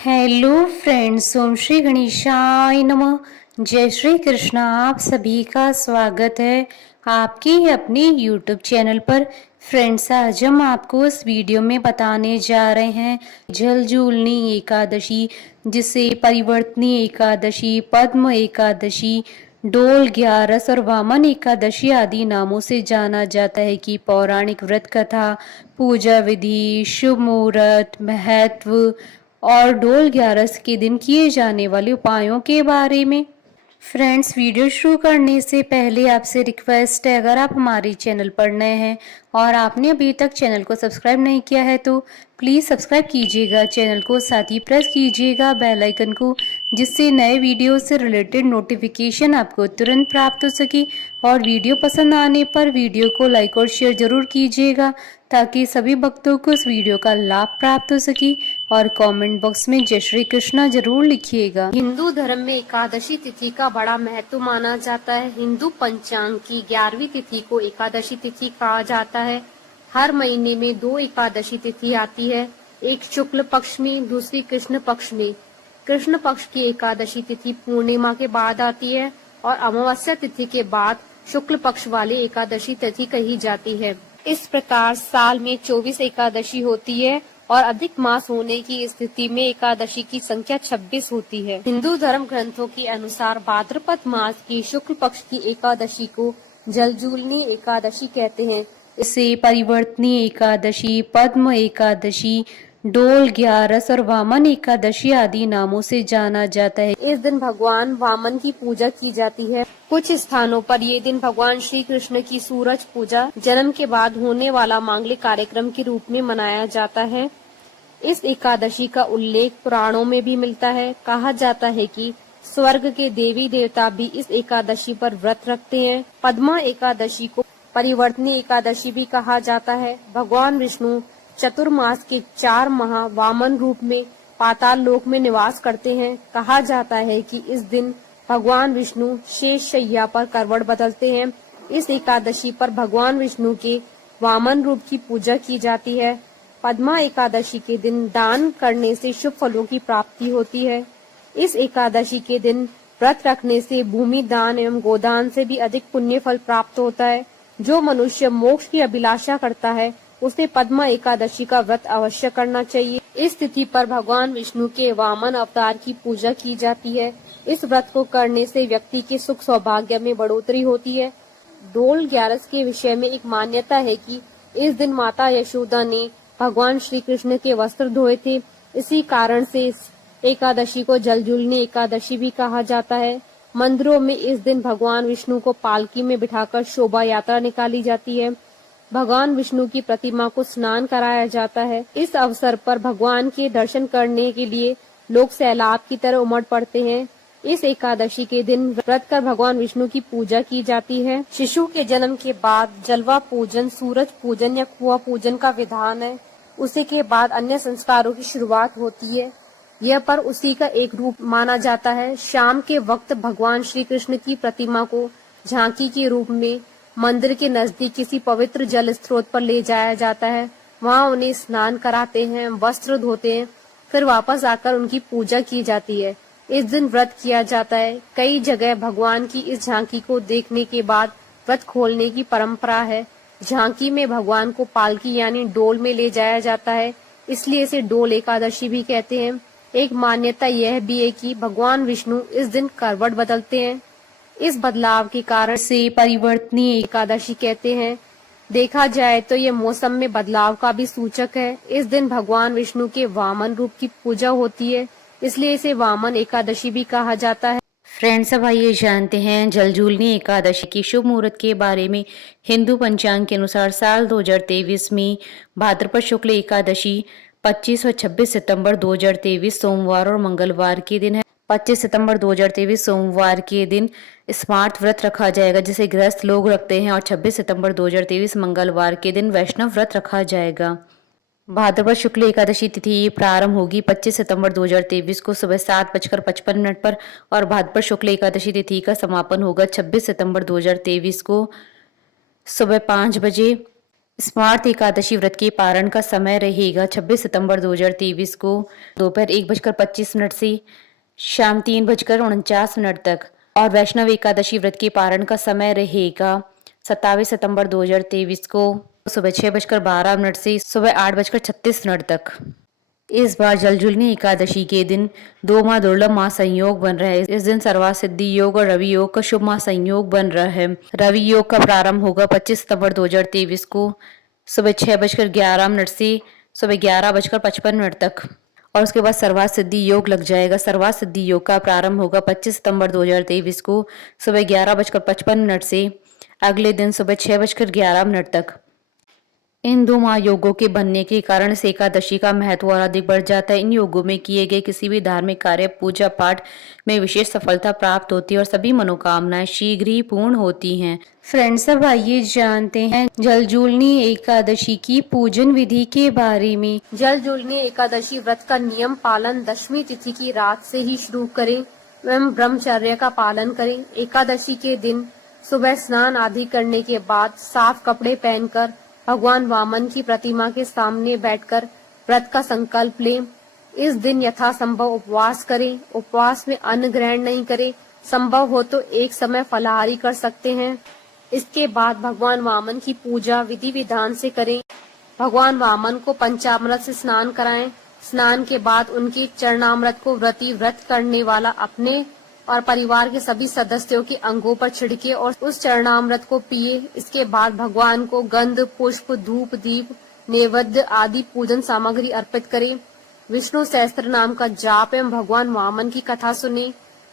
Hello friends, ओम श्री गणेशाय नमः। जय श्री कृष्ण। आप सभी का स्वागत है आपके ही अपने यूट्यूब चैनल पर। फ्रेंड्स, आज हम आपको इस वीडियो में बताने जा रहे हैं जलजूलनी एकादशी, जिसे परिवर्तनी एकादशी, पद्म एकादशी, डोल ग्यारस और वामन एकादशी आदि नामों से जाना जाता है कि पौराणिक व्रत कथा, पूजा विधि, शुभ मुहूर्त, महत्व और डोल ग्यारस के दिन किए जाने वाले उपायों के बारे में। फ्रेंड्स, वीडियो शुरू करने से पहले आपसे रिक्वेस्ट है, अगर आप हमारे चैनल पर नए हैं और आपने अभी तक चैनल को सब्सक्राइब नहीं किया है तो प्लीज़ सब्सक्राइब कीजिएगा चैनल को, साथ ही प्रेस कीजिएगा बेल आइकन को, जिससे नए वीडियो से रिलेटेड नोटिफिकेशन आपको तुरंत प्राप्त हो सके। और वीडियो पसंद आने पर वीडियो को लाइक और शेयर जरूर कीजिएगा ताकि सभी भक्तों को इस वीडियो का लाभ प्राप्त हो सके। और कमेंट बॉक्स में जय श्री कृष्णा जरूर लिखिएगा। हिंदू धर्म में एकादशी तिथि का बड़ा महत्व माना जाता है। हिंदू पंचांग की 11वीं तिथि को एकादशी तिथि कहा जाता है। हर महीने में 2 एकादशी तिथि आती है, एक शुक्ल पक्ष में, दूसरी कृष्ण पक्ष में। कृष्ण पक्ष की एकादशी तिथि पूर्णिमा के बाद आती है और अमावस्या तिथि के बाद शुक्ल पक्ष वाली एकादशी तिथि कही जाती है। इस प्रकार साल में 24 एकादशी होती है और अधिक मास होने की स्थिति में एकादशी की संख्या 26 होती है। हिंदू धर्म ग्रंथों के अनुसार भाद्रपद मास की शुक्ल पक्ष की एकादशी को जलजूलनी एकादशी कहते हैं। इसे परिवर्तनी एकादशी, पद्म एकादशी, डोल ग्यारस और वामन एकादशी आदि नामों से जाना जाता है। इस दिन भगवान वामन की पूजा की जाती है। कुछ स्थानों पर ये दिन भगवान श्री कृष्ण की सूरज पूजा, जन्म के बाद होने वाला मांगलिक कार्यक्रम के रूप में मनाया जाता है। इस एकादशी का उल्लेख पुराणों में भी मिलता है। कहा जाता है कि स्वर्ग के देवी देवता भी इस एकादशी पर व्रत रखते हैं। पद्मा एकादशी को परिवर्तनी एकादशी भी कहा जाता है। भगवान विष्णु चतुर्मास के 4 माह वामन रूप में पाताल लोक में निवास करते हैं। कहा जाता है कि इस दिन भगवान विष्णु शेष शैया पर करवट बदलते हैं। इस एकादशी पर भगवान विष्णु के वामन रूप की पूजा की जाती है। पद्मा एकादशी के दिन दान करने से शुभ फलों की प्राप्ति होती है। इस एकादशी के दिन व्रत रखने से भूमि दान एवं गोदान से भी अधिक पुण्य फल प्राप्त होता है। जो मनुष्य मोक्ष की अभिलाषा करता है उसे पद्मा एकादशी का व्रत अवश्य करना चाहिए। इस तिथि पर भगवान विष्णु के वामन अवतार की पूजा की जाती है। इस व्रत को करने से व्यक्ति के सुख सौभाग्य में बढ़ोतरी होती है। डोल ग्यारस के विषय में एक मान्यता है कि इस दिन माता यशोदा ने भगवान श्री कृष्ण के वस्त्र धोए थे। इसी कारण से इस एकादशी को जलजूलनी एकादशी भी कहा जाता है। मंदिरों में इस दिन भगवान विष्णु को पालकी में बिठाकर शोभा यात्रा निकाली जाती है। भगवान विष्णु की प्रतिमा को स्नान कराया जाता है। इस अवसर पर भगवान के दर्शन करने के लिए लोग सैलाब की तरह उमड़ पड़ते हैं। इस एकादशी के दिन व्रत कर भगवान विष्णु की पूजा की जाती है। शिशु के जन्म के बाद जलवा पूजन, सूरज पूजन या कुआं पूजन का विधान है। उसी के बाद अन्य संस्कारों की शुरुआत होती है। यह पर उसी का एक रूप माना जाता है। शाम के वक्त भगवान श्री कृष्ण की प्रतिमा को झांकी के रूप में मंदिर के नजदीक किसी पवित्र जल स्रोत पर ले जाया जाता है। वहां उन्हें स्नान कराते हैं, वस्त्र धोते हैं, फिर वापस आकर उनकी पूजा की जाती है। इस दिन व्रत किया जाता है। कई जगह भगवान की इस झांकी को देखने के बाद व्रत खोलने की परंपरा है। झांकी में भगवान को पालकी यानी डोल में ले जाया जाता है, इसलिए इसे डोल एकादशी भी कहते हैं। एक मान्यता यह भी है कि भगवान विष्णु इस दिन करवट बदलते हैं। इस बदलाव के कारण से परिवर्तनी एकादशी कहते हैं। देखा जाए तो ये मौसम में बदलाव का भी सूचक है। इस दिन भगवान विष्णु के वामन रूप की पूजा होती है, इसलिए इसे वामन एकादशी भी कहा जाता है। फ्रेंड्स, अब आइए जानते हैं जलजूलनी एकादशी की शुभ मुहूर्त के बारे में। हिंदू पंचांग के अनुसार साल 2023 में भाद्रपद शुक्ल एकादशी 25 और 26 सितंबर 2023 सोमवार और मंगलवार के दिन है। 25 सितंबर 2023 सोमवार के दिन स्मार्त व्रत रखा जाएगा, जिसे गृहस्थ लोग रखते हैं, और 26 सितंबर 2023 मंगलवार के दिन वैष्णव व्रत रखा जाएगा। भाद्रपद शुक्ल एकादशी तिथि प्रारंभ होगी 25 सितंबर 2023 को सुबह 7:55 पर और भाद्रपद शुक्ल एकादशी तिथि का समापन होगा 26 सितंबर 2023 को सुबह 5 बजे। स्मार्त एकादशी व्रत के पारण का समय रहेगा 26 सितंबर 2023 को दोपहर 1:25 से शाम 3:49 तक और वैष्णव एकादशी व्रत के पारण का समय रहेगा 27 सितंबर 2023 को सुबह 6:12 से सुबह 8:36 तक। इस बार जलजूलनी एकादशी के दिन दो माह दुर्लभ माह संयोग बन रहा है। इस दिन सर्वार्थ सिद्धि योग और रवि योग का शुभ माह संयोग बन रहा है। रवि योग का प्रारंभ होगा 25 सितंबर 2023 को सुबह 6:11 से सुबह 11:55 तक और उसके बाद सर्वार्थ सिद्धि योग लग जाएगा। सर्वार्थ सिद्धि योग का प्रारंभ होगा 25 सितंबर 2023 को सुबह 11:55 से अगले दिन सुबह 6:11 तक। इन दो महायोगों के बनने के कारण इस एकादशी का महत्व और अधिक बढ़ जाता है। इन योगों में किए गए किसी भी धार्मिक कार्य पूजा पाठ में विशेष सफलता प्राप्त होती है और सभी मनोकामनाएं शीघ्र ही पूर्ण होती हैं। फ्रेंड्स, अब आइए जानते हैं जलजूलनी एकादशी की पूजन विधि के बारे में। जलजूलनी एकादशी व्रत का नियम पालन दशमी तिथि की रात से ही शुरू करें एवं ब्रह्मचर्य का पालन करें। एकादशी के दिन सुबह स्नान आदि करने के बाद साफ कपड़े पहनकर भगवान वामन की प्रतिमा के सामने बैठकर व्रत का संकल्प लें। इस दिन यथासंभव उपवास करें। उपवास में अन्न ग्रहण नहीं करें। संभव हो तो एक समय फलाहारी कर सकते हैं। इसके बाद भगवान वामन की पूजा विधि विधान से करें। भगवान वामन को पंचामृत से स्नान कराएं। स्नान के बाद उनके चरणामृत को व्रती व्रत करने वाला अपने और परिवार के सभी सदस्यों के अंगों पर छिड़के और उस चरणामृत को पिए। इसके बाद भगवान को गंध पुष्प धूप दीप नैवेद्य आदि पूजन सामग्री अर्पित करें। विष्णु सहस्त्र नाम का जाप एवं भगवान वामन की कथा सुने।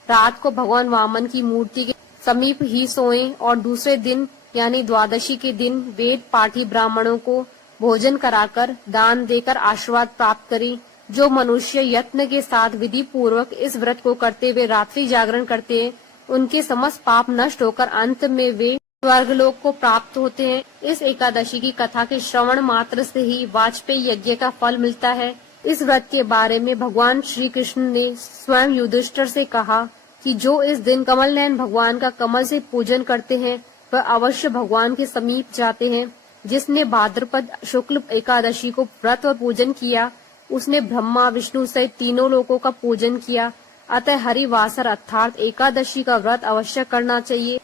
रात को भगवान वामन की मूर्ति के समीप ही सोएं और दूसरे दिन यानी द्वादशी के दिन वेद पाठी ब्राह्मणों को भोजन कराकर दान देकर आशीर्वाद प्राप्त करें। जो मनुष्य यत्न के साथ विधि पूर्वक इस व्रत को करते हुए रात्रि जागरण करते हैं, उनके समस्त पाप नष्ट होकर अंत में वे स्वर्गलोक को प्राप्त होते हैं। इस एकादशी की कथा के श्रवण मात्र से ही वाजपेयी यज्ञ का फल मिलता है। इस व्रत के बारे में भगवान श्री कृष्ण ने स्वयं युधिष्ठिर से कहा कि जो इस दिन कमल नयन भगवान का कमल से पूजन करते हैं वह अवश्य भगवान के समीप जाते हैं। जिसने भाद्रपद शुक्ल एकादशी को व्रत और पूजन किया उसने ब्रह्मा विष्णु सहित तीनों लोकों का पूजन किया। अतः हरिवासर अर्थात एकादशी का व्रत अवश्य करना चाहिए।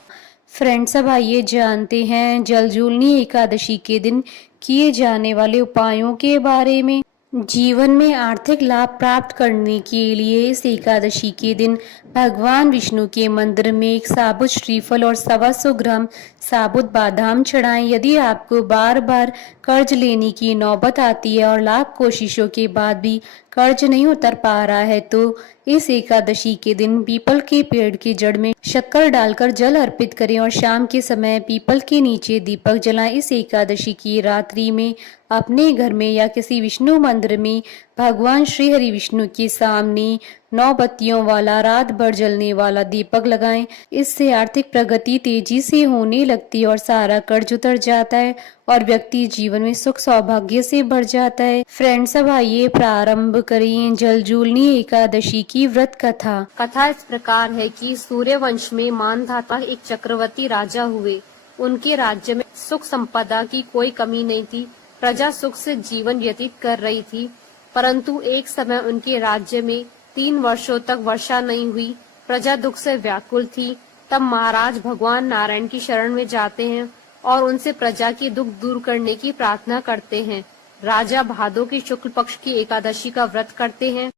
फ्रेंड्स, अब आइए जानते हैं जलजूलनी एकादशी के दिन किए जाने वाले उपायों के बारे में। जीवन में आर्थिक लाभ प्राप्त करने के लिए इस एकादशी के दिन भगवान विष्णु के मंदिर में एक साबुत श्रीफल और 125 ग्राम साबुत बादाम चढ़ाएं। यदि आपको बार बार कर्ज लेने की नौबत आती है और लाख कोशिशों के बाद भी कर्ज नहीं उतर पा रहा है तो इस एकादशी के दिन पीपल के पेड़ की जड़ में शक्कर डालकर जल अर्पित करें और शाम के समय पीपल के नीचे दीपक जलाएं। इस एकादशी की रात्रि में अपने घर में या किसी विष्णु मंदिर में भगवान श्री हरि विष्णु के सामने 9 बत्तियों वाला रात भर जलने वाला दीपक लगाएं। इससे आर्थिक प्रगति तेजी से होने लगती है और सारा कर्ज उतर जाता है और व्यक्ति जीवन में सुख सौभाग्य से भर जाता है। फ्रेंड्स, अब आइए प्रारंभ करें जलजूलनी एकादशी की व्रत कथा। कथा इस प्रकार है कि सूर्य वंश में मानधाता एक चक्रवर्ती राजा हुए। उनके राज्य में सुख संपदा की कोई कमी नहीं थी। प्रजा सुख से जीवन व्यतीत कर रही थी। परंतु एक समय उनके राज्य में 3 वर्षों तक वर्षा नहीं हुई। प्रजा दुख से व्याकुल थी। तब महाराज भगवान नारायण की शरण में जाते हैं और उनसे प्रजा के दुख दूर करने की प्रार्थना करते हैं। राजा भादो की शुक्ल पक्ष की एकादशी का व्रत करते हैं।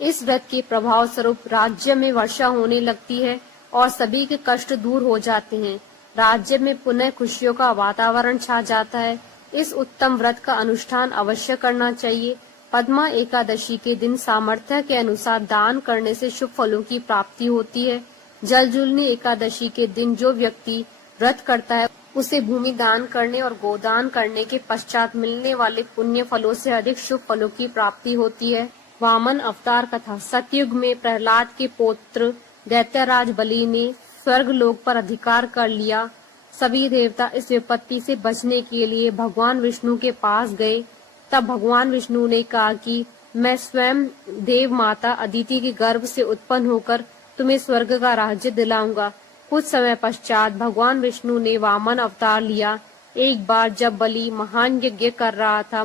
इस व्रत के प्रभाव स्वरूप राज्य में वर्षा होने लगती है और सभी के कष्ट दूर हो जाते हैं। राज्य में पुनः खुशियों का वातावरण छा जाता है। इस उत्तम व्रत का अनुष्ठान अवश्य करना चाहिए। पद्मा एकादशी के दिन सामर्थ्य के अनुसार दान करने से शुभ फलों की प्राप्ति होती है। जलजूलनी एकादशी के दिन जो व्यक्ति व्रत करता है उसे भूमि दान करने और गोदान करने के पश्चात मिलने वाले पुण्य फलों से अधिक शुभ फलों की प्राप्ति होती है। वामन अवतार कथा। सतयुग में प्रहलाद के पौत्र दैत्यराज बलि ने स्वर्ग लोक पर अधिकार कर लिया। सभी देवता इस विपत्ति से बचने के लिए भगवान विष्णु के पास गए। तब भगवान विष्णु ने कहा कि मैं स्वयं देव माता अदिति के गर्भ से उत्पन्न होकर तुम्हें स्वर्ग का राज्य दिलाऊंगा। कुछ समय पश्चात भगवान विष्णु ने वामन अवतार लिया एक बार जब बलि महान यज्ञ कर रहा था,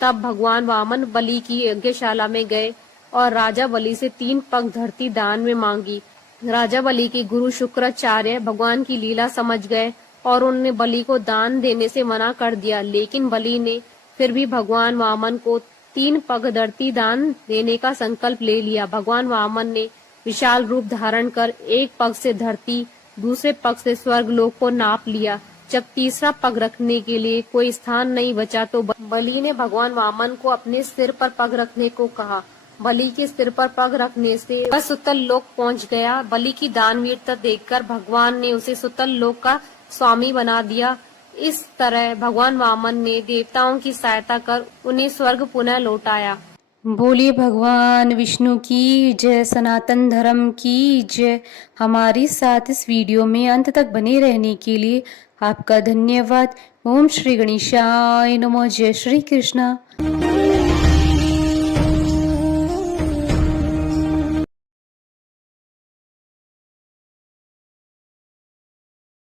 तब भगवान वामन बलि की यज्ञशाला में गए और राजा बलि से 3 पग धरती दान में मांगी। राजा बलि के गुरु शुक्राचार्य भगवान की लीला समझ गए और उन्होंने बलि को दान देने से मना कर दिया, लेकिन बलि ने फिर भी भगवान वामन को 3 पग धरती दान देने का संकल्प ले लिया। भगवान वामन ने विशाल रूप धारण कर एक पग से धरती, दूसरे पग से स्वर्ग लोक को नाप लिया। जब तीसरा पग रखने के लिए कोई स्थान नहीं बचा तो बलि ने भगवान वामन को अपने सिर पर पग रखने को कहा। बलि के सिर पर पग रखने से वह सुतल लोक पहुंच गया। बलि की दानवीरता देखकर भगवान ने उसे सुतल लोक का स्वामी बना दिया। इस तरह भगवान वामन ने देवताओं की सहायता कर उन्हें स्वर्ग पुनः लौटाया। बोलिए भगवान विष्णु की जय, सनातन धर्म की जय। हमारे साथ इस वीडियो में अंत तक बने रहने के लिए आपका धन्यवाद। ओम श्री गणेशाय नमः। जय श्री कृष्ण।